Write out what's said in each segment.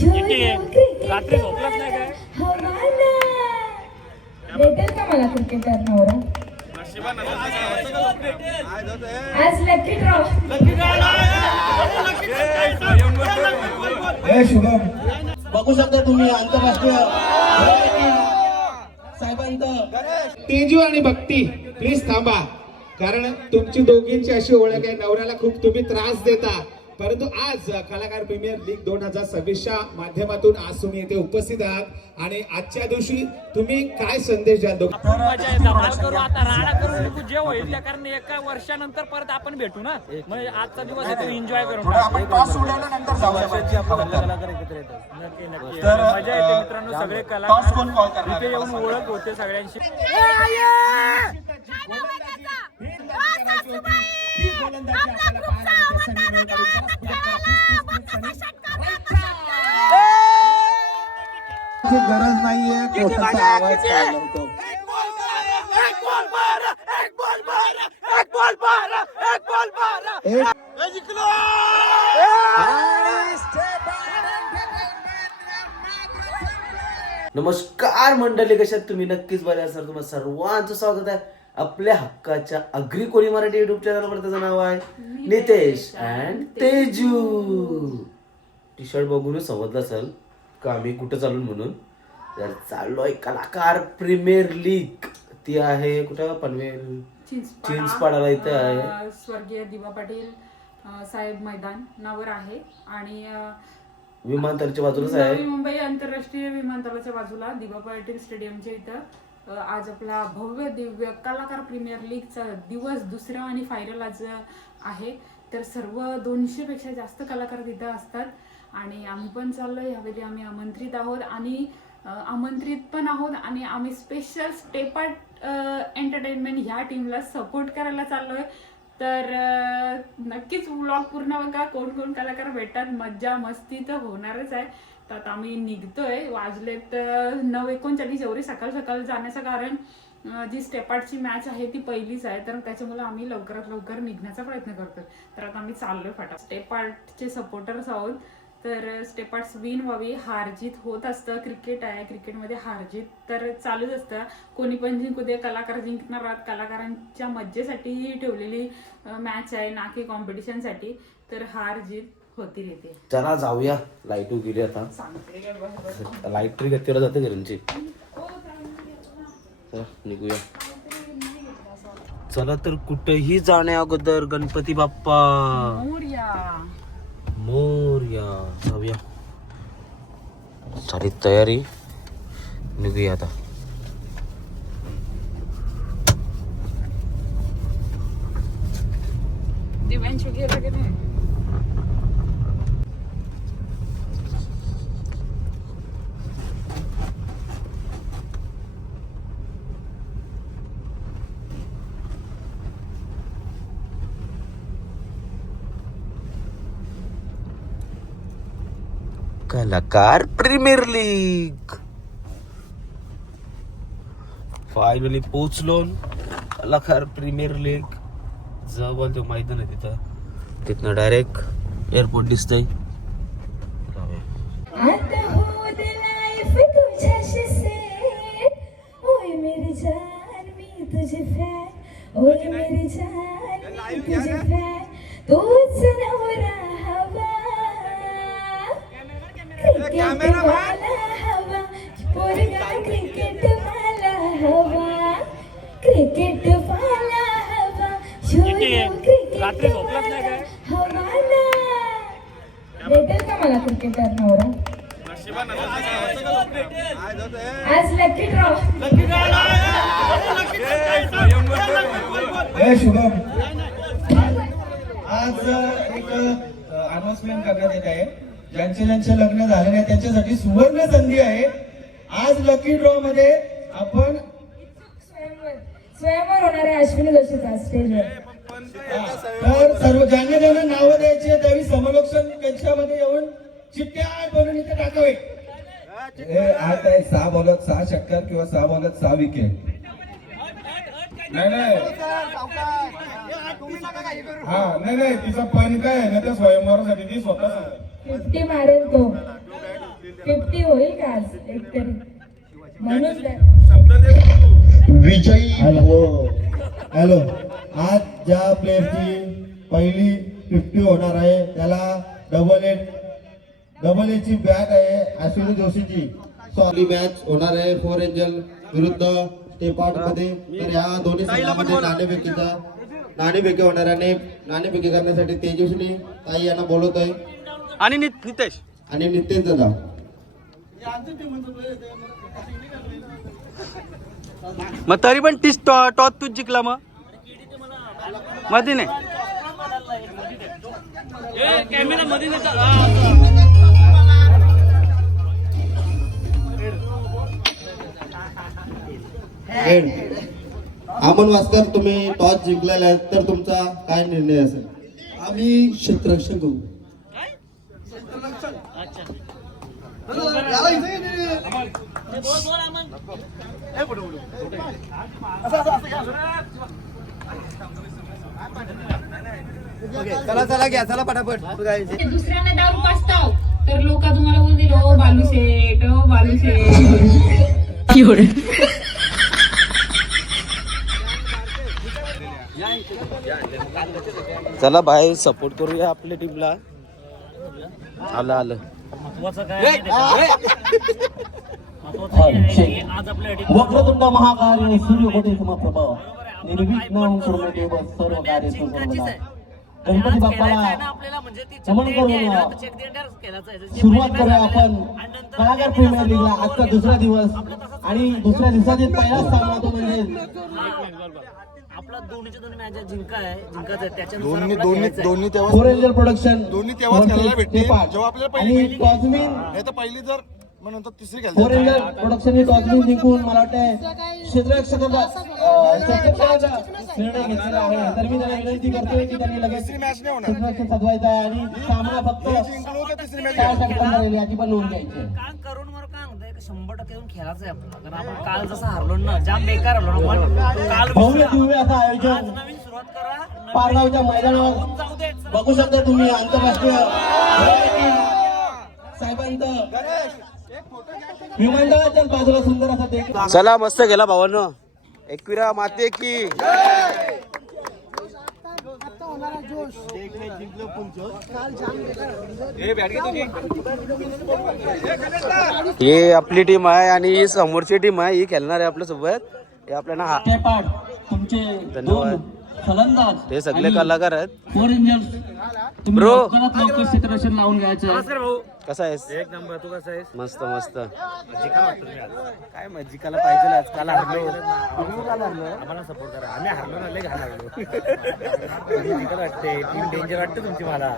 रात्री झोपलाच नाही काय? भेटेल का मला क्रिकेटर नवरा? आज लकी ड्रॉ. शुभम बघू शकता तुम्ही आंतरराष्ट्रीय साहेबांत तेजू आणि भक्ती प्लीज थांबा, कारण तुमची दोघींची अशी ओळख आहे, नवऱ्याला खूप तुम्ही त्रास देता, परंतु आज कलाकार प्रीमियर लीग 2026च्या माध्यमातून आज तुम्ही इथे उपस्थित आहात आणि आजच्या दिवशी तुम्ही काय संदेश द्याल? मजा आहे, धमाल करू आता, राडा करू, जे होईल त्या कारण एका वर्षानंतर परत आपण भेटू ना, म्हणजे आजचा दिवस आहे तो एन्जॉय करू. आपण टॉस सोडल्यानंतर जाऊया. नक्की नक्की मजा येते मित्रांनो, सगळे कलाकार इथे येऊन ओळख होते सगळ्यांशी. गरज नाहीये कोटाचा आवाज चालवतो. नमस्कार मंडळी, कशात तुम्ही? नक्कीच बरे असाल. तुम्हाला सर्वांचं स्वागत आहे आपल्या हक्काच्या अग्री कोळी मराठी युट्यूब चॅनलवर. त्याचं नाव आहे Nitesh and Teju. T shirt बघूनच समजलं असेल का आम्ही कुठं चालू म्हणून. तर चाललोय कलाकार प्रीमियर लीग. ती आहे कुठं? पनवेल चिंचपाडाला इथे आहे. स्वर्गीय दिवा पाटील साहेब मैदान नावर आहे आणि विमानतळाच्या बाजूलाच आहे. नवी मुंबई आंतरराष्ट्रीय विमानतळाच्या बाजूला दिवा पाटील स्टेडियमच्या इथं आज आपला भव्य दिव्य कलाकार प्रीमियर लीगचा दिवस दुसरा आणि फायनल आज आहे. तर सर्व 200 पेक्षा जास्त कलाकार तिथं असतात आणि आम्ही पण चाललोय. यावेळी आम्ही आमंत्रित आहोत आणि आम्ही स्पेशल स्टेप आर्ट एंटरटेनमेंट ह्या टीमला सपोर्ट करायला चाललोय. तर नक्कीच व्लॉग पूर्ण बघा, कोण कोण कलाकार भेटतात, मज्जा मस्ती तर होणारच आहे. तर आता आम्ही निघतोय, वाजलेत 9:39. एवढी सकाळ सकाळ जाण्याचं कारण जी स्टेप आर्टची मॅच आहे ती पहिलीच आहे, तर त्याच्यामुळे आम्ही लवकरात लवकर निघण्याचा प्रयत्न करतोय. तर आता आम्ही चाललोय फटाफट. स्टेप आर्टचे सपोर्टर्स आहोत, तर स्टेप आर्ट्स विन व्हावी. हारजीत होत असतं, क्रिकेट आहे, क्रिकेटमध्ये हारजीत तर चालूच असतं. कोणी पण जिंकू दे, कलाकार जिंकणार आहात. कलाकारांच्या मज्जेसाठी ठेवलेली मॅच आहे, ना की कॉम्पिटिशनसाठी. तर हार जीत होती येते. चला जाऊया. लाईट गेली आता. लाईट तरी गतीला जाते घरांची. निघूया. चला तर कुठेही जाण्या अगोदर गणपती बाप्पा मोरया जाऊया. सारी तयारी, निघूया आता. दिव्यांशी गेलं की नाही? कलाकार प्रीमियर लीग फायनली पोचलो. कलाकार प्रीमियर लीग जवळ जो मैदान आहे तिथनं डायरेक्ट एअरपोर्ट दिसतंय. कॅमेरा वाला हवा पोरगा क्रिकेट वाला हवा क्रिकेट वाला हवा रात्री झोपलाच नाही काय? हवाला. भेटेल का मला क्रिकेटर नवरा? आज लकी ड्रॉ. शुभम आज एक अनाउन्समेंट करण्यात येत आहे. ज्यांचे लग्न झाले नाही त्यांच्यासाठी सुवर्ण संधी आहे. आज लकी ड्रॉ मध्ये आपण स्वयंवर होणार आहे अश्विनी जोशीचा स्टेजवर. तर सर्व ज्यांना नावं द्यायची त्यावेळी समलोक्षण कक्षामध्ये येऊन चिठ्ठ्या बनवून इथे टाकावे. आता 6 बॉलात 6 षटकार किंवा 6 बॉलात 6 विकेट. नाही हा नाही तिचा पण काय आहे ना त्या स्वयंवरासाठी ती स्वतः 50 मारेल तो. 50 होईल का आज एकतरी म्हणून काय विजयी हॅलो आज ज्या प्लेयरची पहिली 50 होणार आहे त्याला डबल एची बॅट आहे अश्विनी जोशीची. सॉरी मॅच होणार आहे 4 एंजल विरुद्ध टेपाट मध्ये. तर या दोन्ही संघांमध्ये नाणेफेकी होणार आहे. नाणेफेकी करण्यासाठी तेजस्विनी ताई यांना बोलवतोय आणि नितेश आणि नितेश दादा. मग तरी पण तीच टॉस तूच जिंकला मग मध्ये नाही. कॅमेरा मध्ये अमन वास्कर तुम्ही टॉस जिंकलेला आहे तर तुमचा काय निर्णय असेल? आम्ही क्षेत्ररक्षण करू. चला घ्या चला पटापट. दुसऱ्यांना दारू पाचताव तर लोक तुम्हाला बोलतील ओ बालू शेठ ओ बालू शेठ. चला बाहेर सपोर्ट करूया आपल्या टीमला. आलं आलं वक्रतुंड महाकार्य सूर्यकोटी समप्रभ निर्विघ्न कुर्मदेव सर्व कार्य सर्वदा. गणपती बाप्पाला नमन करून सुरुवात करूया आपण कलाकार प्रीमियर लीगला. आजचा दुसरा दिवस आणि दुसऱ्या दिवसातील पहिला सामना तो म्हणजे आपला दोन्हीच्या दोन्ही मॅच जिंकायचं आहे त्याच्यानुसार दोन्ही तेव्हा फोर एंजल प्रोडक्शन तेव्हाच खेळायला भेटते जेव्हा आपल्याला आणि टॉसमिन हे तर पहिली जर मग नंतर तिसरी फोर एंजल प्रोडक्शनने टॉसमिन जिंकून मला वाटतं क्षेत्ररक्षकाचा निर्णय घेतलेला आहे. तर मी त्यांना विनंती करतोय की त्यांनी लगेच क्षेत्ररक्षण सजवायचं आहे आणि सामना फक्त 4 सेकंदात याची पण नोंद घ्यायची आहे. काम करून मग काय म्हणतंय 100% येऊन खेळायचं आहे आपल्याला. कारण आपण काल जसं हारलो ना जाम बेकार हरलो ना पण काल भव्य दिव्य असं आयोजन नवीन सुरुवात करा. पारगावच्या मैदानावर जाऊ दे बघू शकता तुम्ही. आंतरराष्ट्रीय साहेबांचं विमानतळाच्या बाजूला सुंदर असा देख. चला मस्त गेला भावांनो. एकविरा माते की हे आपली टीम आहे आणि ही समोरची टीम आहे. ही खेळणार आहे आपल्या सोबत. हे आपल्याला टेपाड तुमचे धन्यवाद. फलंदाज हे सगळे कलाकार आहेत. फोर एंजल्स तुम्ही Bro. लवकरात लवकर क्षेत्ररक्षण लावून घ्यायचं. कसा आहेस? एक नंबर. तू कसं आहेस? मस्त मस्त. काय मग जिंकायला पाहिजे आज. काल हारलो आम्हाला सपोर्ट करा. आम्ही हारलो ना लय घालवलो. जिंकायला वाटते टीम डेंजर वाटते तुमची मला.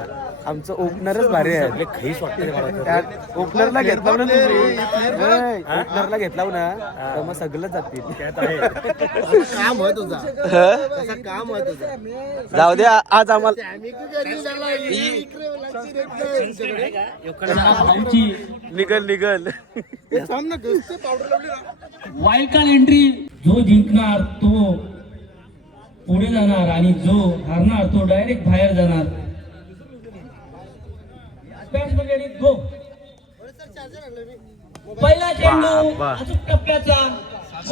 आमचं ओपनरच भारी आहे. लय खैस वाटते मला. ओपनरला घेतला ना तुम्ही. ओपनरला घेतला ना तर मग सगळंच जातील. काम आहे तुझा कसं काम आहे तुझं. जाऊ दे आज आम्हाला निघल निघल. वाईल्ड कार्ड एंट्री जो जिंकणार तो पुढे जाणार आणि जो हारणार तो डायरेक्ट बाहेर जाणार. गो पहिला चेंडू अचूक टप्प्याचा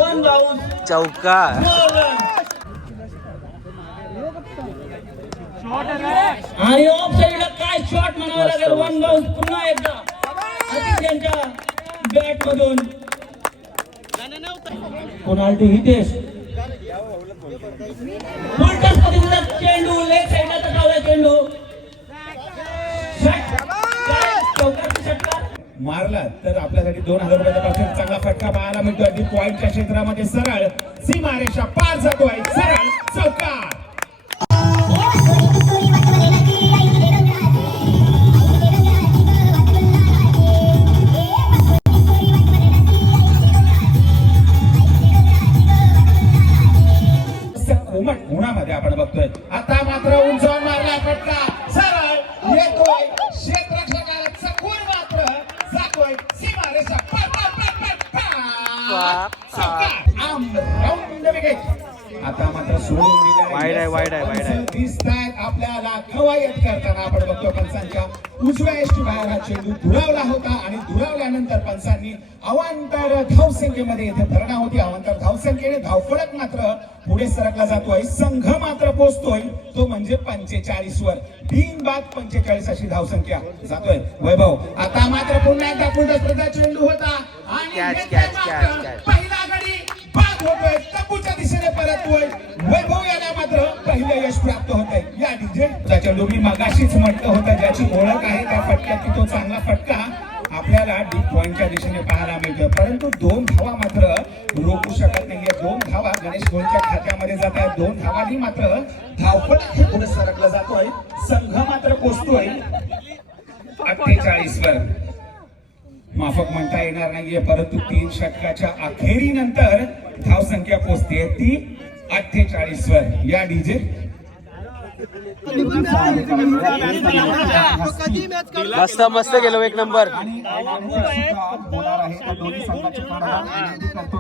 1 बाउन्स चौका. आणि ऑफ साईडला काय शॉट म्हणावा लागेल. 1 बाउन्स पुन्हा एकदा त्यांच्या बॅट मधून कोणाल्टी हितेश उलटा पद्धतीचा चेंडू लेफ्ट साईडला टाकला. चेंडू मारला तर आपल्यासाठी 2000 रुपयाचा पासून चांगला फटका पाहायला मिळतो. अगदी पॉइंटच्या क्षेत्रामध्ये सरळ सीमारेषा पार जातोय. सरळ चौकार. उन्हामध्ये आपण बघतोय. आता मात्र उंचावून मारला फटका सरळ येतोय क्षेत्ररक्षकाला चकून मात्र जातोय सीमारेषा पार पार पार पार चौकार. आता मात्र सोडून दिले. वाईड आहे वाईड आहे वाईड आहे. दिसतायत आपल्याला कवायत करताना आपण बघतो पंचांच्या उजव्या यष्टी बाहेर हा चेंडू दुरावला होता आणि दुरावल्यानंतर पंचांनी अवांतर धावसंख्येमध्ये इथे भरणा होती. अवांतर धावसंख्येने धावफलक मात्र पुढे सरकला जातोय. संघ मात्र पोहोचतोय तो म्हणजे 45 वर. बिनबाद 45 अशी धावसंख्या जातोय. वैभव आता मात्र पुन्हा एकदा पुढचा चेंडू होता आणि पहिला गडी बाद होतोय. तंबूच्या दिशेने परततोय. वैभव याला मात्र पहिलं यश प्राप्त होतंय. या डीजे चेंडू मी मगाशीच म्हटलं होतं ज्याची ओळख आहे त्या फटक्यात की तो चांगला फटका आपल्याला डीप पॉइंटच्या दिशेने पाहायला मिळतोय. परंतु 2 धावा मात्र रोखू शकत नाहीये. 2 धावा गणेश गोलच्या खात्यामध्ये जात आहेत. 2 धावांनी मात्र धावफलक हे पुढे सरकला जातोय. संघ मात्र पोचतोय 48 वर. माफक म्हणता येणार नाहीये परंतु 3 षटकाच्या अखेरीनंतर धावसंख्या पोचते ती 48 वर. या डीजे मस्त मस्त गेलो, एक नंबर.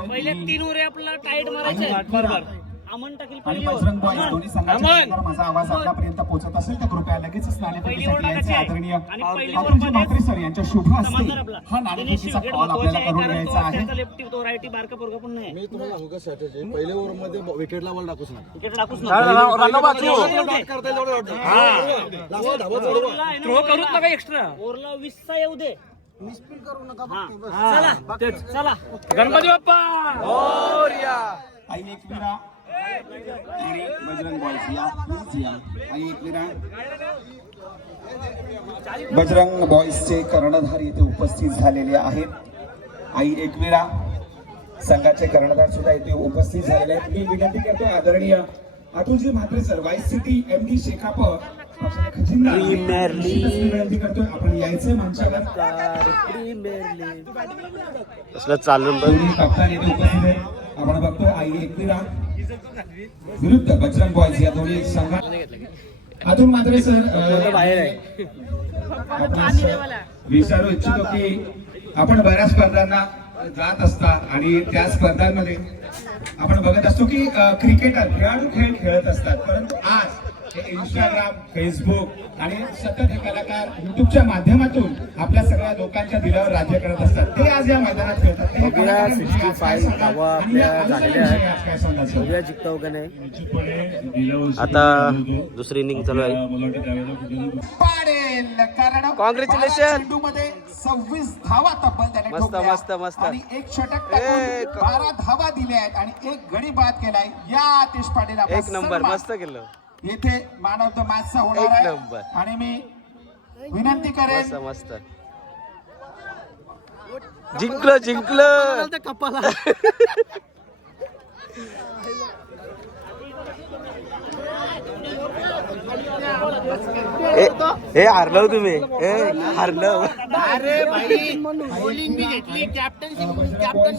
पहिले 3 ओव्हर आपल्याला टाईट मारायचे. अमन टाकेल पहिली बजरंग बॉयज दोन्ही संघाच्या माझा आवाज आपल्यापर्यंत पोहोचत असेल तर कृपया लगेचच नाणेफेकीसाठी यायचे. आदरणीय अतुलजी म्हात्रे सर यांच्या शुभ हस्ते हा नाणेफेकीचा कॉल आपल्याला करून द्यायचा आहे. लेफ्टी तो राईटी बारका पोरगा पण नाही. मी तुम्हाला सांगू स्ट्रॅटेजी पहिल्या ओव्हर मध्ये विकेटला बॉल टाकूच नका. विकेट टाकूच डॉट करता थ्रो करूच नका एक्स्ट्रा. ओव्हरला 20 चा येऊ दे. मिसफील करू नका. चला गणपती बाप्पा. आई एकविरा आणि बजरंग बॉयज या प्लीज या. आई एकविरा बजरंग बॉयजचे कर्णधार इथे उपस्थित झालेले आहेत. आई एकविरा संघाचे कर्णधार सुद्धा इथे उपस्थित झालेले आहेत. मी विनंती करतो आदरणीय Atulji Mhatre sir vice city MD Shekap खजिनदार विनंती करतोय आपण यायचं मंचावर. चालून दोन्ही कप्तान इथे उपस्थित आहेत. आपण बघतोय आई एकविरा विरुद्ध बजरंग बॉयज या दोन्ही संघात. अतुल म्हात्रे सर बाहेर आहे. आपण विचारू इच्छितो की आपण बऱ्याच स्पर्धांना जात असता आणि त्या स्पर्धांमध्ये आपण बघत असतो की क्रिकेटर खेळाडू खेळ खेळत असतात. परंतु आज इंस्टाग्राम फेसबुक आणि सतत हे कलाकार युट्यूबच्या माध्यमातून आपल्या सगळ्या लोकांच्या दिलावर राज्य करत असतात. ते आज या मैदानात खेळतात. ते 65 धावा आपल्या झालेल्या आहेत. बघूया जिंकतो का नाही. आता दुसरी इनिंग चालू आहे. पाडेल कारण Congratulations. चेंडूमध्ये 26 धावा तब्बल त्याने मस्त, ठोकल्या. मस्त, मस्त. आणि एक षटक टाकून 12 धावा दिल्या आहेत आणि एक गडी बाद केलाय. या आतिश पाटील आपला एक नंबर सन्मान मस्त केलं. येथे मॅन ऑफ द मॅचचा होणार एक आहे. नंबर. आणि मी विनंती करेन मस्त जिंकलं हे हारलो तुम्ही. हारलो. अरे भाई बॉलिंग मी घेतली. कॅप्टन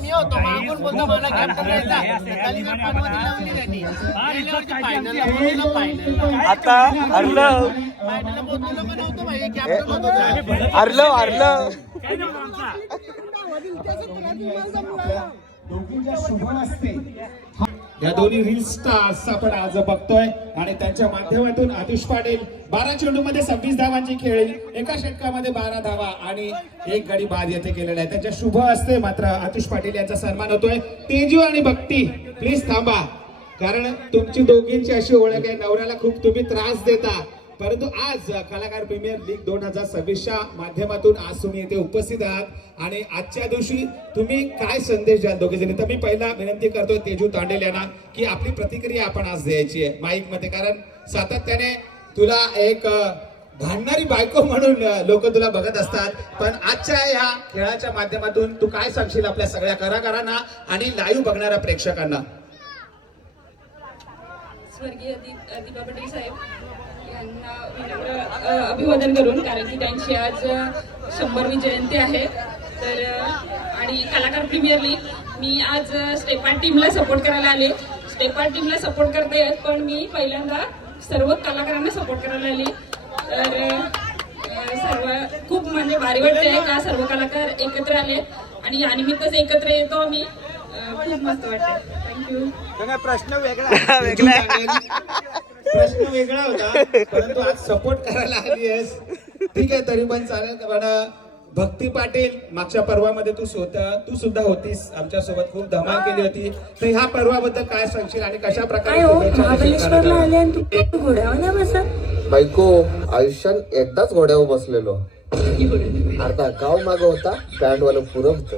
मी होतो. मागून बोलतो मला कॅप्टन आता हारलो. दोघींच्या शुभ असते. या दोन्ही रील स्टार्स आपण आज बघतोय आणि त्यांच्या माध्यमातून आतिश पाटील 12 चेंडूमध्ये 26 धावांची खेळी. एका षटकामध्ये 12 धावा आणि एक गडी बाद येथे केलेला आहे. त्यांच्या शुभ असते मात्र आतिश पाटील यांचा सन्मान होतोय. तेजू आणि भक्ती प्लीज थांबा कारण तुमची दोघींची अशी ओळख आहे नवऱ्याला खूप तुम्ही त्रास देता. परंतु आज कलाकार प्रीमियर लीग 2026च्या माध्यमातून आज तुम्ही इथे उपस्थित आहात आणि आजच्या दिवशी तुम्ही काय संदेश द्याल दोघे जणी. तर मी पहिला विनंती करतो तेजू तांडेल यांना की आपली प्रतिक्रिया आपण आज द्यायची आहे माईक मध्ये. कारण सातत्याने तुला एक भांडणारी बायको म्हणून लोक तुला बघत असतात. पण आजच्या या खेळाच्या माध्यमातून तू काय सांगशील आपल्या सगळ्या कलाकारांना आणि लाईव्ह बघणाऱ्या प्रेक्षकांना. स्वर्गीय दीपा पटेल साहेब यांना विनम्र अभिवादन करून कारण की त्यांची आज 100वी जयंती आहे. तर आणि कलाकार प्रीमियर लीग मी आज स्टेपार्ट टीमला सपोर्ट करायला आले. स्टेपार्ट टीमला सपोर्ट करते पण मी पहिल्यांदा सर्व कलाकारांना सपोर्ट करायला आले. तर सर्व खूप म्हणजे भारी वाटते का सर्व कलाकार एकत्र आले आणि या निमित्तच एकत्र येतो आम्ही. खूप मस्त वाटतं. थँक्यू. प्रश्न वेगळा प्रश्न वेगळा होता, परंतु आज सपोर्ट करायला आली आहेस, ठीक आहे, तरी पण चालेल. पण भक्ती पाटील, मागच्या पर्वामध्ये तू सुद्धा होतीस आमच्या सोबत, खूप धमाल केली होती. तर ह्या पर्वाबद्दल काय सांगशील आणि कशा प्रकारे महाबळेश्वरला आले आणि तू घोड्यावर ना बसा. बायको, आयुष्यात एकदाच घोड्यावर बसलेलो, अर्धा गाव माग होता, बँडवाला पुरं होतं.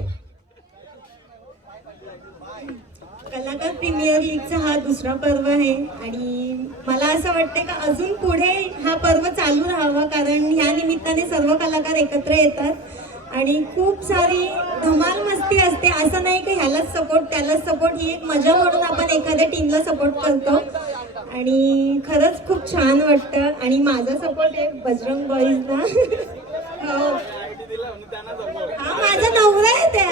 कलाकार प्रीमियर लीगचा हा दुसरा पर्व आहे आणि मला असं वाटतं का अजून पुढे हा पर्व चालू राहावा, कारण ह्या निमित्ताने सर्व कलाकार एकत्र येतात आणि खूप सारी धमाल मस्ती असते. असं नाही की ह्यालाच सपोर्ट त्यालाच सपोर्ट, ही एक मजा म्हणून आपण एखाद्या टीमला सपोर्ट करतो आणि खरंच खूप छान वाटतं. आणि माझा सपोर्ट आहे बजरंग बॉईजला. हो, हा माझा नवरा आहे त्या.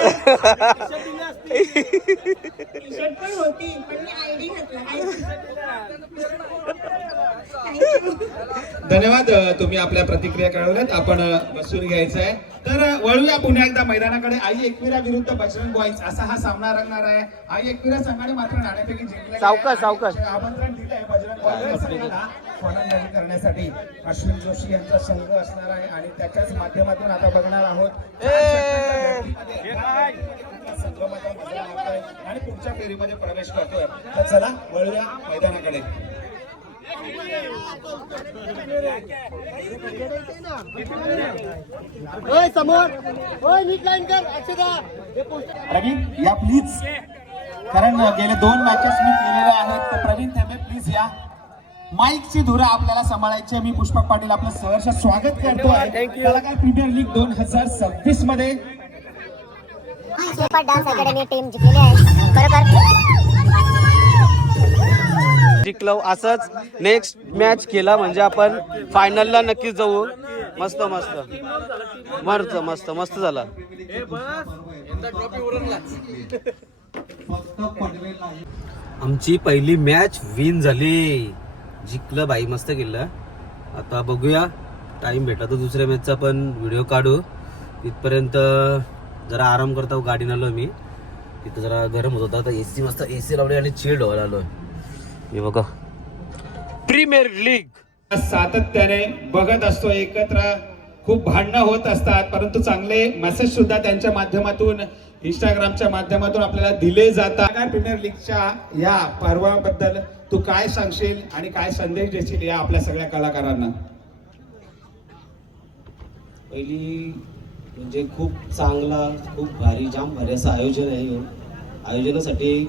टी-शर्ट पण होती, पण मी आयडी घातला. धन्यवाद, तुम्ही आपल्या प्रतिक्रिया कळवल्यात. आपण बसून घ्यायचं आहे. तर वळूया पुन्हा एकदा मैदानाकडे. आई एकविरा विरुद्ध बजरंग बॉईज असा हा सामना रंगणार आहे. आई एकविरा संघाने मात्र नाणेफेकी जिंकली. सावकाश आमंत्रण दिलं आहे बजरंग बॉईज फलंदाजी करण्यासाठी. अश्विन जोशी यांचा संघ असणार आहे आणि त्याच्याच माध्यमातून आता बघणार आहोत आणि पुढच्या फेरीमध्ये प्रवेश करतोय. तर चला वळूया मैदानाकडे. प्रवीण या प्लीज, कारण गेले 2 मॅचेस मी केलेले आहेत. तर प्रवीण थेंबे प्लीज या. माईकची धुरा आपल्याला सांभाळायची आहे. मी पुष्पक पाटील आपलं सहर्ष स्वागत करतोय कलाकार प्रीमियर लीग 2026 मध्ये. डान्स अकॅडमी टीम जिंकलेली आहे. जिंकलो असंच नेक्स्ट मॅच केला म्हणजे आपण फायनलला नक्कीच जाऊ. मस्त मस्त मस्त मस्त मस्त झाला. आमची पहिली मॅच विन झाली, जिंकलं भाई, मस्त केलं. आता बघूया, टाइम भेटला तर दुसऱ्या मॅचचा पण व्हिडिओ काढू. इथपर्यंत जरा आराम करता गाडीनं आलो मी. तिथं जरा गरम होत होता, एसी मस्त एसी लावली आणि चिल्ड व्हायला आलोय. हे बघा प्रीमियर लीग सातत्याने बघत असतो एकत्र. खूप भांडणं होत असतात, परंतु चांगले मेसेज सुद्धा त्यांच्या माध्यमातून, इंस्टाग्रामच्या माध्यमातून आपल्याला दिले जातात. प्रीमियर लीगच्या या पर्वाबद्दल तू काय सांगशील आणि काय संदेश देशील या आपल्या सगळ्या कलाकारांना? पहिली म्हणजे खूप चांगला, खूप भारी, जाम भारी असं आयोजन आहे. आयोजनासाठी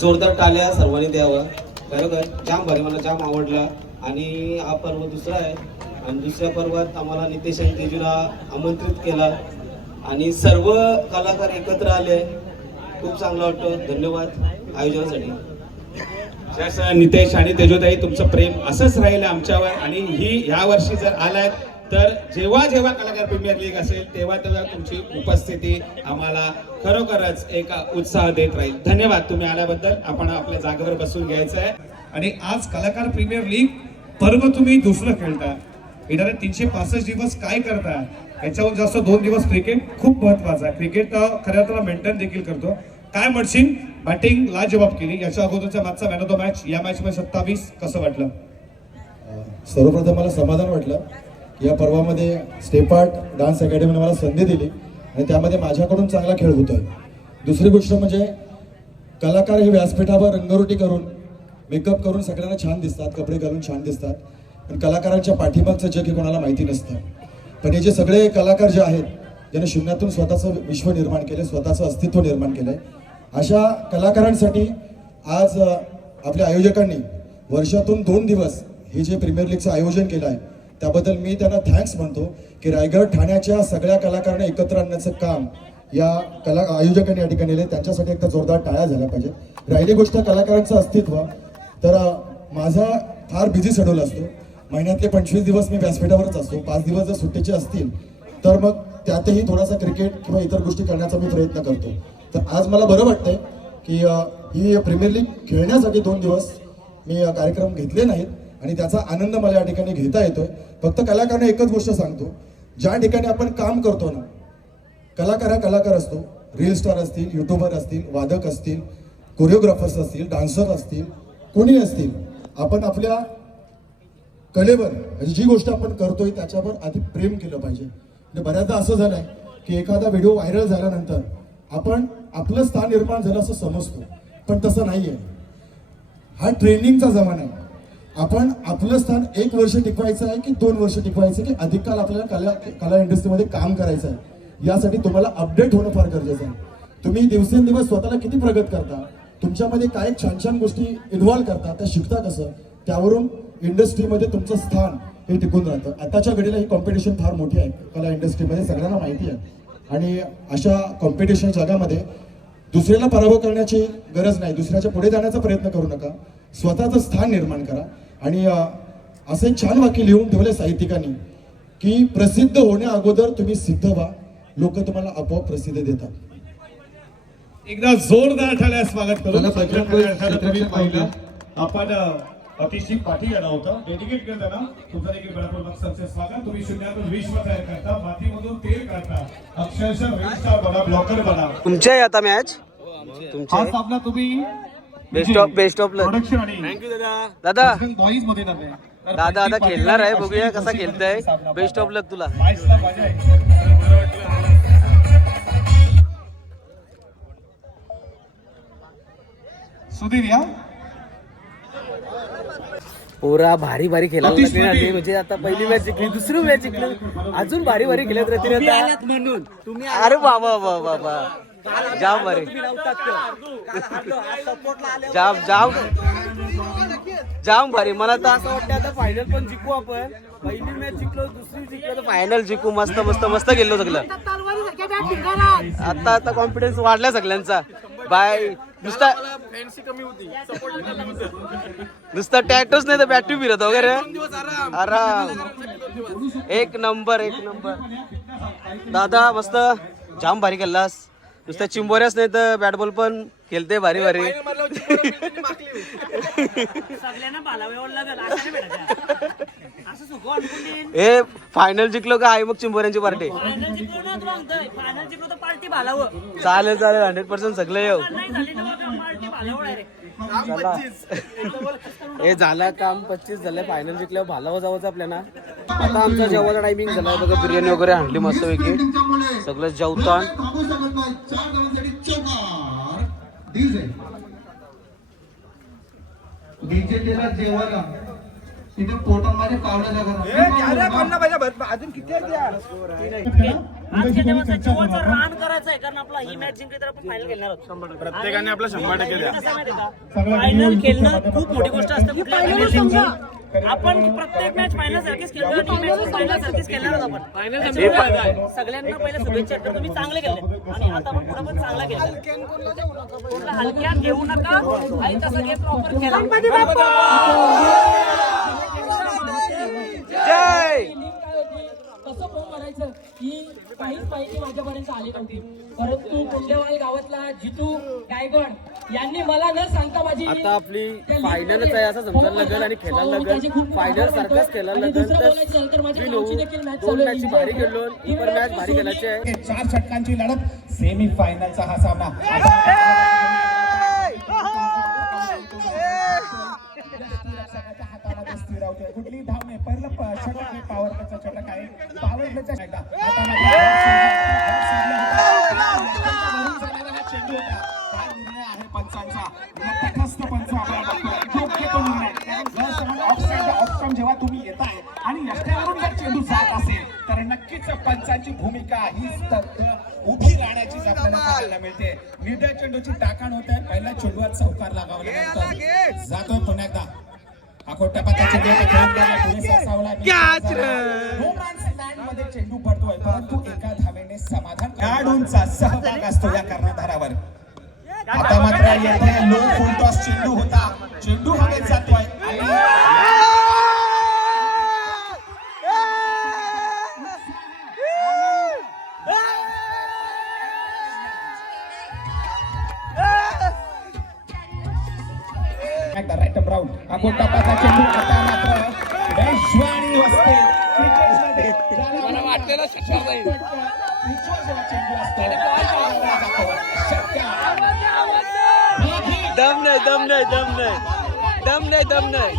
जोरदार टाळ्या सर्वांनी द्यावं. खरोखर जाम भारी, मला जाम आवडला. आणि हा पर्व दुसरा आहे आणि दुसऱ्या पर्वात आम्हाला नितेश आणि तेजूला आमंत्रित केला आणि सर्व कलाकार एकत्र आले. खूप चांगलं वाटतं. धन्यवाद आयोजनासाठी. जसं नितेश आणि तेजोताई, तुमचं प्रेम असंच राहिलं आमच्यावर. आणि ही या वर्षी जर आलात तर जेव्हा जेव्हा कलाकार प्रीमियर लीग असेल तेव्हा तेव्हा तुमची उपस्थिती आम्हाला खरोखरच एक उत्साह देत राहील. धन्यवाद तुम्ही आल्याबद्दल. आपण आपल्या जागेवर बसून घ्यायचं आहे. आणि आज कलाकार प्रीमियर लीग पर्व तुम्ही दुसरं खेळता. येणारे 365 दिवस काय करता, याच्याहून जास्त 2 दिवस क्रिकेट खूप महत्वाचं आहे. क्रिकेट खऱ्या अर्थानं मेंटेन देखील करतो. काय म्हणशील, बॅटिंग लाजवाब केली. याच्या अगोदरच्या मॅचचा मॅन ऑफ द मॅच, या मॅच मध्ये 27 कसं वाटलं? सर्वप्रथम मला समाधान वाटलं. या पर्वामध्ये स्टेप आर्ट डान्स अकॅडमीने मला संधी दिली आणि त्यामध्ये माझ्याकडून चांगला खेळ होतोय. दुसरी गोष्ट म्हणजे कलाकार हे व्यासपीठावर रंगरुटी करून, मेकअप करून सगळ्यांना छान दिसतात, कपडे घालून छान दिसतात. पण कलाकारांच्या पाठीमागचं जग हे कोणाला माहिती नसतं. पण हे जे सगळे कलाकार जे आहेत, ज्याने शून्यातून स्वतःचं विश्व निर्माण केलं, स्वतःचं अस्तित्व निर्माण केलंय, अशा कलाकारांसाठी आज आपल्या आयोजकांनी वर्षातून 2 दिवस हे जे प्रीमियर लीगचं आयोजन केलं आहे, त्याबद्दल मी त्यांना थँक्स म्हणतो. की रायगड ठाण्याच्या सगळ्या कलाकारांना एकत्र आणण्याचं काम या आयोजकांनी या ठिकाणी केलं. त्यांच्यासाठी एकदा जोरदार टाळ्या झाल्या पाहिजेत. राहिली गोष्ट कलाकारांचं अस्तित्व, तर माझा फार बिझी शेड्यूल असतो. महिन्यातले 25 दिवस मी व्यासपीठावरच असतो. 5 दिवस जर सुट्टीचे असतील तर मग त्यातही थोडासा क्रिकेट किंवा इतर गोष्टी करण्याचा मी प्रयत्न करतो. तर आज मला बरं वाटतंय की ही प्रीमियर लीग खेळण्यासाठी 2 दिवस मी कार्यक्रम घेतले नाहीत आणि त्याचा आनंद मला या ठिकाणी घेता येतोय. फक्त कलाकारांना एकच गोष्ट सांगतो, ज्या ठिकाणी आपण काम करतो ना, कलाकार हा कलाकार असतो. रील स्टार असतील, युट्यूबर असतील, वादक असतील, कोरिओग्राफर्स असतील, डान्सर असतील, कोणी असतील, आपण आपल्या कलेवर म्हणजे जी गोष्ट आपण करतोय त्याच्यावर आधी प्रेम केलं पाहिजे. म्हणजे बऱ्याचदा असं झालंय की एखादा व्हिडिओ व्हायरल झाल्यानंतर आपण आपलं स्थान निर्माण झालं असं समजतो, पण तसं नाहीये. हा ट्रेनिंगचा जमाना आहे. आपण आपलं स्थान 1 वर्ष टिकवायचं आहे की 2 वर्ष टिकवायचं की अधिक काल आपल्याला कला इंडस्ट्रीमध्ये काम करायचं आहे. यासाठी तुम्हाला अपडेट होणं फार गरजेचं आहे. तुम्ही दिवसेंदिवस स्वतःला किती प्रगत करता, तुमच्यामध्ये काय छान छान गोष्टी इन्व्हॉल्व करता, त्या शिकता कसं, त्यावरून इंडस्ट्रीमध्ये तुमचं स्थान हे टिकून राहतं. आताच्या घडीला ही कॉम्पिटिशन फार मोठी आहे कला इंडस्ट्रीमध्ये, सगळ्यांना माहिती आहे. आणि अशा कॉम्पिटिशन जगामध्ये दुसऱ्याला पराभव करण्याची गरज नाही, दुसऱ्याच्या पुढे जाण्याचा प्रयत्न करू नका, स्वतःचं स्थान निर्माण करा. आणि असं एक छान वाक्य लिहून ठेवले साहित्यिकांनी की प्रसिद्ध होण्या अगोदर तुम्ही सिद्ध व्हा, लोक तुम्हाला आपोआप प्रसिद्ध देतात. एकदा जोरदार टाळ्या स्वागत करून आपण अतिशय पाठी गेला होता डेडिकेट करताना तुमचा देखील बरोबर सक्सेस स्वागत. तुम्ही शून्यातून विश्व तयार करता, मातीमधून तेल काढता, अक्षरशः रेस्टार बना, ब्लॉकर बना. तुमच्या आता मॅच हा सामना तुम्ही बेस्ट ऑफ लक. प्रोडक्शन आणि थँक्यू दादा. बॉईज मध्ये नव्हे. दादा आता खेळणार आहे, बघूया कसा खेळताय. बेस्ट ऑफ लक तुला. मॅचला मजा आहे. सुधीर या पोरा भारी भारी खेळायला लागले. म्हणजे आता पहिली मॅच जिंकली, दुसरी मॅच जिंकली, अजून भारी भारी खेळत राहते म्हणून. अरे बाबा बाबा जाम भारी, जाम जाम जाम भारी. मला तर असं वाटतं आता फायनल पण जिंकू आपण. पहिली मॅच जिंकलो, दुसरी जिंकलो, तर फायनल जिंकू. मस्त मस्त मस्त गेलो सगळं. आता आता कॉन्फिडन्स वाढला सगळ्यांचा. बाय नुसता नुसता टॅटोच नाही तर बॅटरी फिरत वगैरे. आराम. एक नंबर एक नंबर. दादा मस्त जाम भारी खेळलास. नुसत्या चिंबोऱ्याच नाही तर बॅट बॉल पण खेळते भारी भारी. हे फायनल जिंकलो का आहे मग चिंबोऱ्यांची पार्टी. चालेल चालेल 100% सगळे येऊ. हे झालं काम 25 झालं. फायनल जिंकल्यावर भालावं जावंच आपल्याला. आता आमचा जेवायचा टायमिंग झाला बघा. बिर्याणी वगैरे आणली मस्त पैकी. सगळं जेवता जेवायला तिथे पोटात माझ्या पावलं अजून किती रान करायचंय कारण आपला ही मॅच जिंकली तर आपण फायनल खेळणार आहोत. प्रत्येकाने आपला 100% द्या. फायनल खेळणं खूप मोठी गोष्ट असते कुठल्या. आपण प्रत्येक मॅच फायनल सारखीच खेळतो आणि मॅच फायनल सारखीच खेळणार आहोत आपण. सगळ्यांना पहिले शुभेच्छा तर तुम्ही चांगले केले आणि आता आपण पुढे पण चांगला केलं. हलक्यात घेऊ नका आणि तसं गेम प्रॉपर खेळा. जय. कसं फोन करायचं की काहीच माहिती माझ्यापर्यंत आली नव्हती, परंतु कुंडेवाल गावातला जितू गायकवाड यांनी मला न सांगता माझी आता आपली फायनलच आहे असं समजायला लागेल आणि खेळायला लागेल. फायनल सारखंच खेळायला लागेल. दोन मॅच भारी खेळलो, ही पण मॅच भारी खेळायची आहे. 4 षटकांची लढत. सेमी फायनलचा हा सामना. कुठली धाव नाही. पहिलं षटक हे पॉवर प्लेचं षटक आहे. पॉवर प्लेच्या चेंडू होता. काय निर्णय आहे पंचांचा. तटस्थ पंच आपल्याला योग्य तो निर्णय. ऑफस्टॉम जेव्हा तुम्ही येताय आणि यष्ट्यावरून जर चेंडू जात असेल तर नक्कीच पंचांची भूमिका ही उभी राहण्याची आपल्याला पाहायला मिळते. निर्णय चेंडूची टाकण होत आहे. पहिल्या चेंडूवर चौकार लागावा लागतो. जातोय पुन्हा एकदा. चेंडू पडतोय परंतु एका धावेने समाधान. खेळाडूंचा सहभाग असतो या कर्णधारावर. आता मात्र येथे लो फुल टॉस चेंडू होता. चेंडू हवेत जातोय राईट ब्राउन. अगोटापाचा चेंडू आता मात्र वैश्वानी वसते. मला वाटलेला षटकार जाईल. दम नाही दम नाही दम नाही दम नाही दम नाही.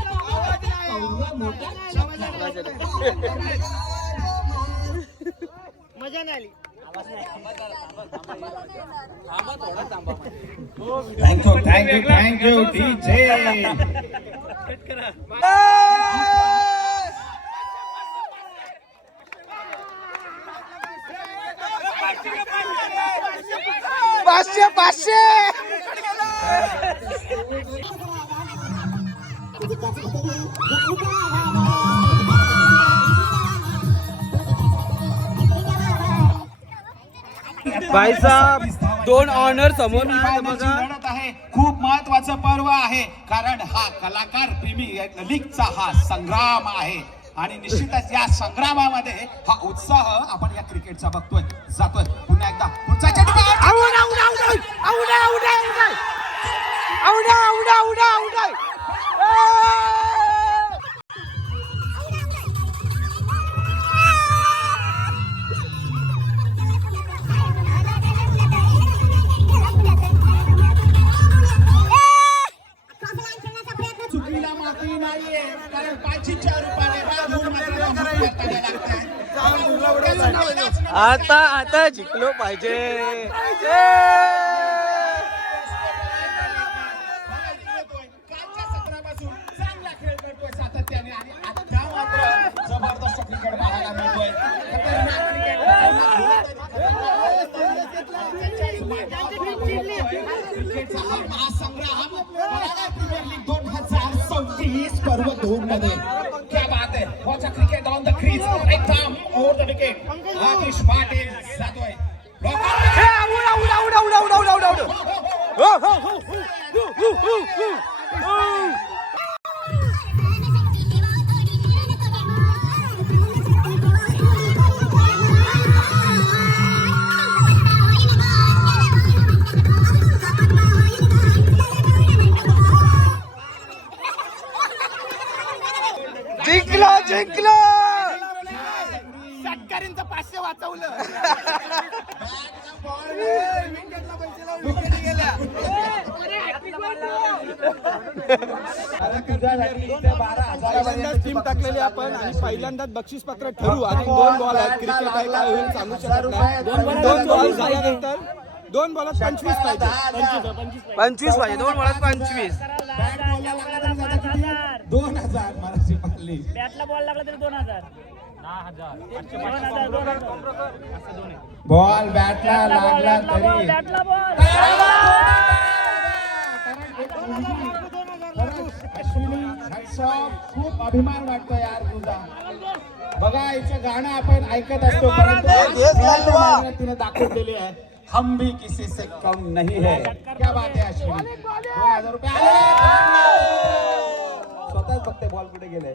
मजा नाही आली. Thank you DJ. पाचशे पाचशे. भाई साहब 2 ऑनर समोर लढत आहे. खूप महत्वाचं पर्व आहे कारण हा कलाकार प्रीमियर लीगचा हा संग्राम आहे आणि निश्चितच या संग्रामामध्ये हा उत्साह आपण या क्रिकेटचा बघतोय जातोय. पुन्हा एकदा पुढचा चेंडू. चुकीला माफी नाहीये कारण 5च्या रूपाने आता जिंकलो पाहिजे. कालच्या सत्रापासून चांगला खेळ करतोय सातत्याने आणि आता मात्र जबरदस्त क्रिकेट पाहायला मिळतोय. खतरनाक क्रिकेटचा हा महासंग्राम कलाकार प्रीमियर लीग 2026 पर्व 2 मध्ये. क्या बात है. Watch cricket on the crease एकदम over the wicket. Atish Patil जातोय. जिंकलो. शेतकऱ्यांचं 500 वाचवलं. पहिल्यांदाच टीम टाकलेली आपण आणि पहिल्यांदाच बक्षीस पत्र ठरवू. अजून 2 बॉल आहेत. क्रिकेट आहे काय होईल सांगू शकत नाही. 2 बॉल झाल्यानंतर 2 बॉलात 25 पाहिजे. 25 पाहिजे. 2 बॉलात 25. 2000 मराठी पाहिली. बॅटला बॉल लागला तरी 2000. बॉल बॅटला लागला तरी खूप अभिमान वाटतो यार तुझा. बघा याचं गाणं आपण ऐकत असतो परंतु तिने दाखवलेली आहे हम भी किसी से कम नहीं है. क्या बात है अश्विनी. 2000 रुपये स्वतःच बघते बॉल कुठे गेले.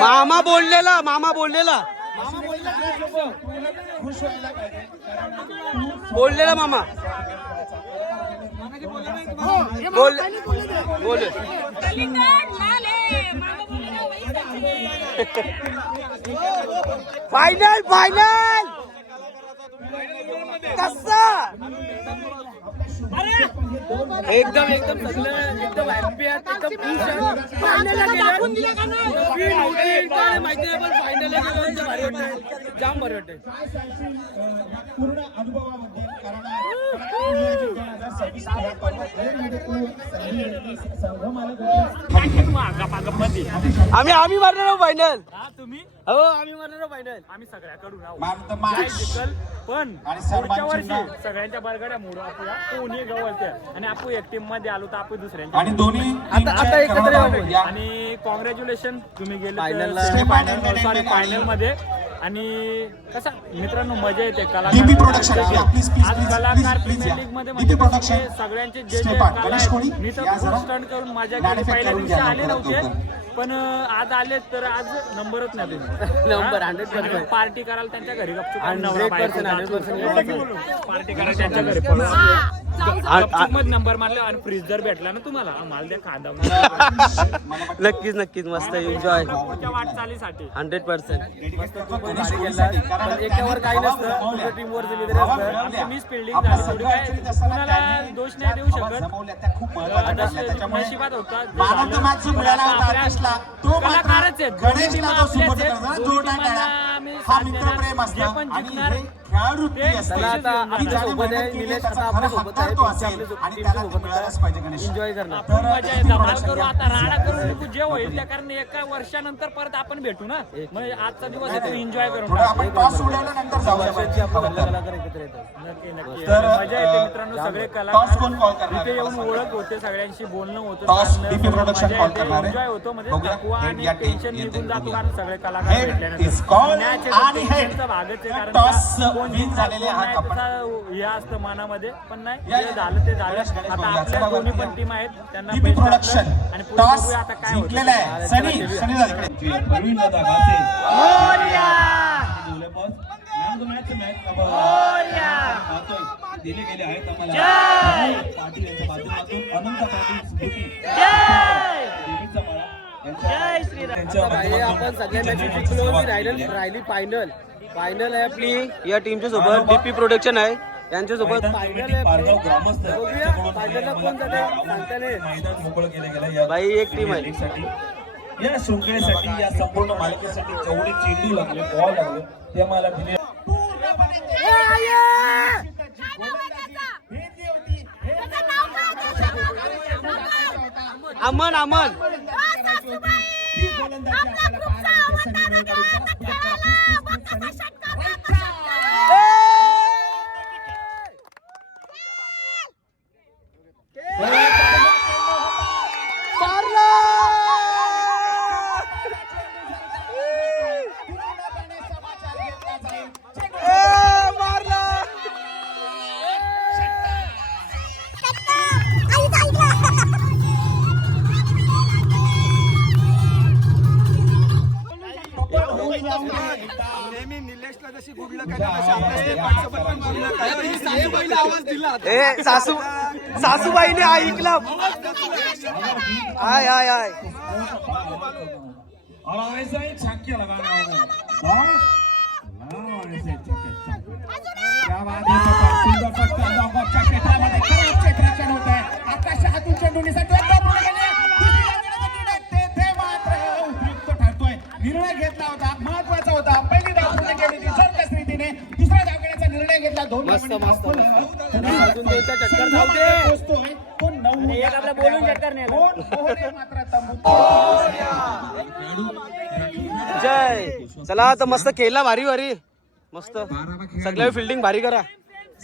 मामा बोललेला मामा बोल फायनल कसा एकदम एकदम सगळं एकदम हॅपी आहेत, एकदम खुश आहेत. फायनलला गेलं. फील होती, काय माहिती नाही, पण फायनलला गेलं तर भारी वाटतंय, जाम भारी वाटतंय. पूर्ण अनुभवाबद्दल कारण नियोजन 2026 आम्ही मारणार आहोत फायनल. तुम्ही हो आम्ही मारणार आहोत फायनल. आम्ही सगळ्याकडून जिकल पण पुढच्या वर्षी सगळ्यांच्या बरगड्या मोडू आपण कोणी गवळत्या आणि आपण एक टीम मध्ये आलो तर आपण दुसऱ्यांच्या आणि दोन्ही आता एकत्र येऊ. आणि कॉंग्रॅच्युलेशन तुम्ही गेले फायनल मध्ये. आणि कसं मित्रांनो मजा येते DP Production या, please, please, आज please, कलाकार please, please प्रीमियर या. लीग मध्ये DP Production, म्हणजे सगळ्यांचे जे step जे up. कला गणेश आहेत, कोळी, मी तर या खूप जरा. स्टंट करून मजा Manufacture केली. पहिल्या करून दिवशी घ्या आले लवकरात नव्हते लवकर. पण आज आले तर आज नंबरच नाही नंबर 100%. पार्टी करायला त्यांच्या घरी गपचूप 100%. पार्टी करायला त्यांच्या घरी पळून नंबर मारले आणि फ्रीज जर भेटला ना तुम्हाला आम्हाला द्या खादा नक्कीच नक्कीच मस्त एन्जॉय पुढच्या वाटचालीसाठी 100%. पण एकावर काही नसतं, पूर्ण टीमवर जिम्मेदारी असतं. आमची मिस फिल्डिंग झाली थोडी, काय कुणाला दोष नाही देऊ शकत. नशिबात होता कलाकारच आहेत, दोन्ही टीम आपल्याच आहेत. दोन्ही टीमांना आम्ही साथ देणार. जे पण जिंकणार चला आता आपल्या सोबत आहे निलेश, आता आपल्या सोबत आहे, टीमच्या सोबत एन्जॉय करणार. आपण मजा आहे, धमाल करू आता, राडा करू नको, जे होईल त्या कारण एका वर्षानंतर परत आपण भेटू ना. मग आजचा दिवस आहे तो एन्जॉय करून वर्षांची आपण कलाकार एकत्र येतात. नक्की नक्की मजा येते मित्रांनो. सगळे कलाकार इथे येऊन ओळख होते, सगळ्यांशी बोलणं होतं, एन्जॉय होतो. म्हणजे थकवा आणि टेन्शन निघून जातो कारण सगळे कलाकार भेटल्यानंतर टेन्शनचा भागच आहे. कारण कोण झालेले हे असतं मनामध्ये, पण नाही जे झालं ते झालं. आता आपल्या दोन्ही पण टीम आहेत, त्यांना आणि पुढे बघूया आता काय होतं. दिले गेले आहेत आम्हाला पाटील यांच्या माध्यमातून अनंत पाटील आपण सगळ्यांना जिंकलो. राहिली फायनल आहे आपली या टीमच्या सोबत. डीपी प्रोडक्शन आहे यांच्यासोबत फायनल आहे. बघूया फायनलला कोण जाते सांगता नाही. मैदान मोकळं केलं गेलं या बाई एक टीम आहे. या शृंखलेसाठी या संपूर्ण मालिकेसाठी जेवढे चेंडू लागले बॉल लागले ते आम्हाला दिले. अमन सासूबाईने ऐकला. आय आय आय और ऐसा ही छक्के लगाना होगा. क्या बात है पप्पा, सुंदर फटका डॉगच्या क्षेत्रामध्ये खरंच क्षेत्ररक्षण होत आहे. आकाश हातून चेंडूने तेथे मात्र उपयुक्त ठरतोय. निर्णय घेतला होता, महत्वाचा होता. पहिली धाव पूर्ण केली सर्कस रीतीने, दुसऱ्या धाव घेण्याचा निर्णय घेतला. दोन मस्त मस्त अजून दोनचा चक्कर धावते. पोहोचतोय तो 9 आपला बोलून चक्कर नाही आला. मात्र तंबू. जय. चला आता मस्त खेळला भारी मस्त सगळ्या फिल्डिंग भारी करा.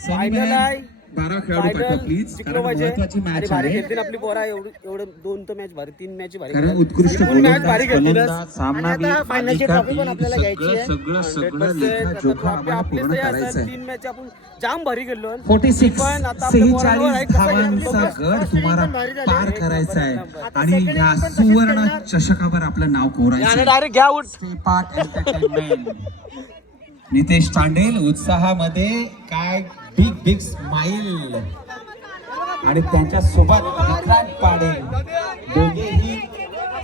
फायनल आहे. 12 खेळाडू पाठवा प्लीज, जिंकलो पाहिजे. आणि भारी खेळतील आपली पोरा. एवढं 2 तर मॅच भारी, 3 मॅच भारी, कारण उत्कृष्ट मॅच भारी खेळतील. सामना फायनलची ट्रॉफी पण आपल्याला घ्यायची आहे. सगळं लेखा-जोखा आम्हाला पूर्ण करायचं आहे. 3 मॅच आपण जाम भारी खेळलो. 46 पण आता आपल्या पोरांवर 46 आहे, कसं धावांचा खेळतो. गड तुम्हाला पार करायचा आहे आणि ह्या सुवर्ण चषकावर आपलं नाव कोरायचं. डायरेक्ट घ्या उठ. स्टेपार्ट एंटरटेनमेंट. नितेश तांडेल उत्साहामध्ये काय बिग स्माइल आणि त्यांच्या सोबत विक्रांत पाडेल दोघेही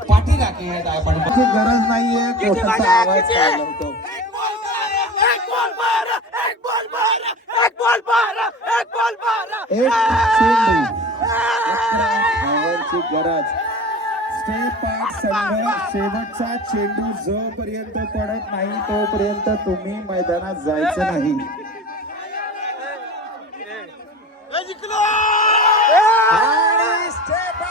पाठीराखे आहेत. आपण गरज नाहीये कोणाचा आवाज चालवतो. एक बॉल मारा एक चेंडू 11 धावांची गरज. स्टेप 8 संघ शेवटचा चेंडू जोपर्यंत पडत नाही तोपर्यंत तुम्ही मैदानात जायचं नाही. आणि स्टेप 8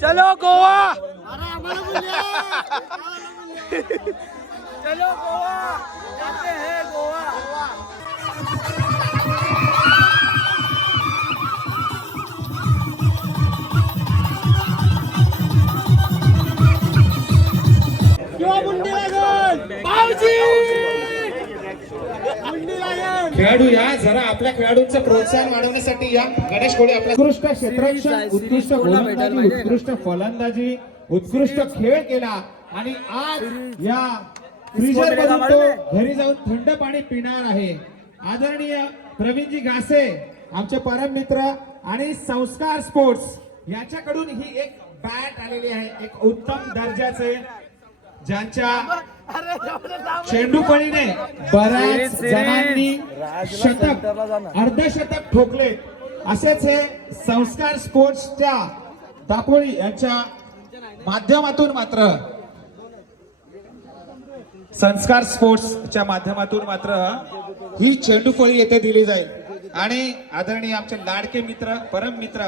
चलो गोवा. चलो गोवा. जाते हैं गोवा. खेळाडू या जरा आपल्या खेळाडूंचं प्रोत्साहन वाढवण्यासाठी या. गणेश कोळी आपल्या उत्कृष्ट क्षेत्ररक्षण, उत्कृष्ट गोलंदाजी, उत्कृष्ट फलंदाजी, उत्कृष्ट खेळ केला आणि आज या फ्रीजर मधून तो घरी जाऊन थंड पाणी पिणार आहे. आदरणीय प्रवीणजी घासे आमचे परम मित्र आणि संस्कार स्पोर्ट्स याच्याकडून ही एक बॅट आलेली आहे, एक उत्तम दर्जाचे, ज्यांच्या चेंडूपणीने बऱ्याच जणांनी शतक, अर्धशतक ठोकले. असेच हे संस्कार स्पोर्ट्सच्या दापोली यांच्या माध्यमातून मात्र संस्कार स्पोर्ट्सच्या माध्यमातून मात्र ही चेंडूफळी येथे दिली जाईल. आणि आदरणीय आमचे लाडके मित्र, परम मित्र,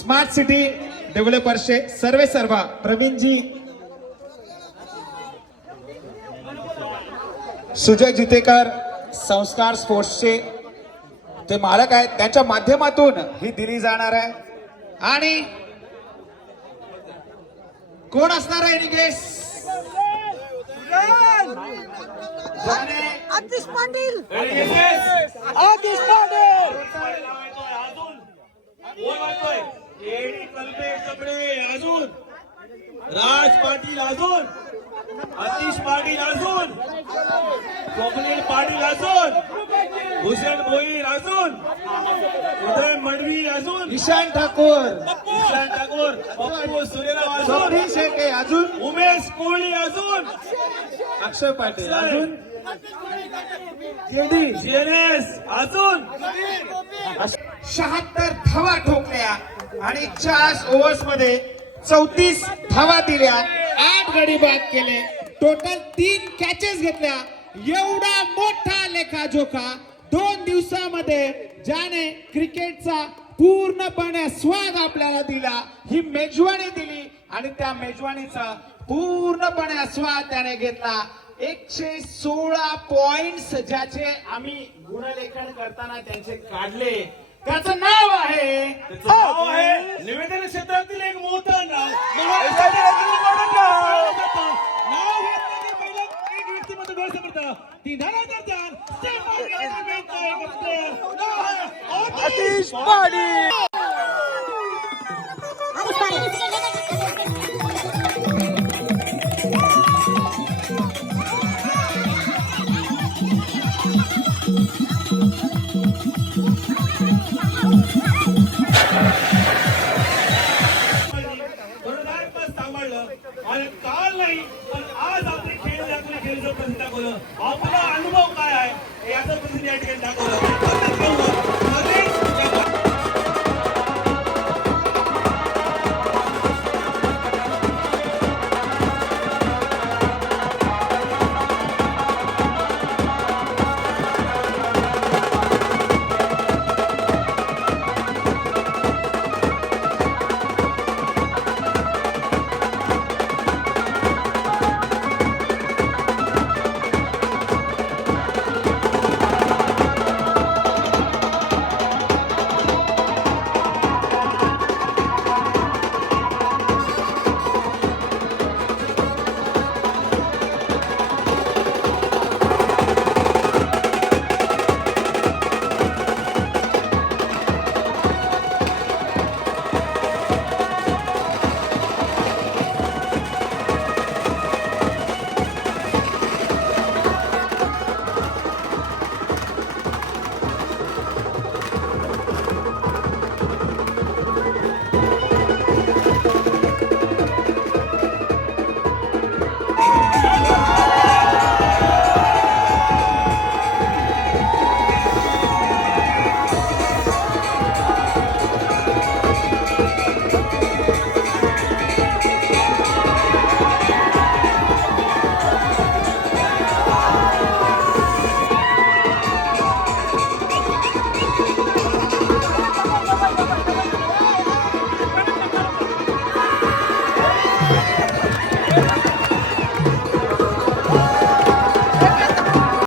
स्मार्ट सिटी डेव्हलपर्सचे सर्वेसर्वा प्रवीणजी, सुजय जितेकर, संस्कार स्पोर्ट्सचे ते मालक आहेत, त्यांच्या माध्यमातून ही दिली जाणार आहे. आणि कोण असणार आहे निकेश? आतिश पाटील. आतिश पाटील. अजून राज पाटील, अजून आतिश पाटील, अजून स्वप्नील पाटील, अजून हुसेन भोईर, अजून उदय मडवी, अजून ईशान ठाकूर, पप्पू सूर्यराव, स्वप्नील शेटे, अजून उमेश कोहली, अजून अक्षय पाटील, अजून जीएनएस, अजून 76 धावा ठोकल्या आणि 4 ओव्हर्स मध्ये 34 धावा दिल्या, 8 गडी बाद केले, टोटल 3 कॅचेस घेतल्या. एवढा मोठा लेखाजोखा 2 दिवसामध्ये ज्याने क्रिकेटचा पूर्णपणे स्वाद आपल्याला दिला, ही मेजवानी दिली आणि त्या मेजवानीचा पूर्णपणे स्वाद त्याने घेतला. 116 पॉइंट्स ज्याचे आम्ही गुणलेखन करताना त्यांचे काढले, त्याचं नाव आहे निवेदन क्षेत्रातील एक मोठं नाव. एक व्यक्तिमत्व डोळ्यासमोर येतं. ती धनाधर ध्यान, आतिश पाटील.